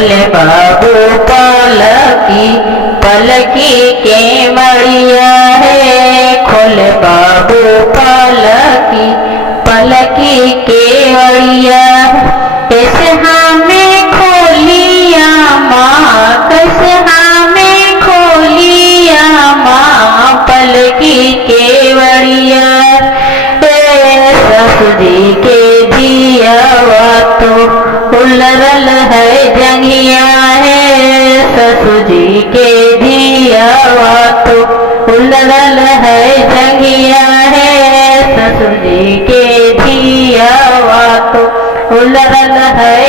खोले बाबू पलकी पलकी के मड़िया है, खोले बाबू पलकी पलकी के मड़िया। कैसे हमें खोलिया माँ, कैसे हमें खोलिया माँ पलकी के मड़िया। ससुर जी के दिया तो उलरल है जंगिया है, ससुर जी के दिया तो उलरल है जंगिया है, ससुर जी के दिया तो उलरल है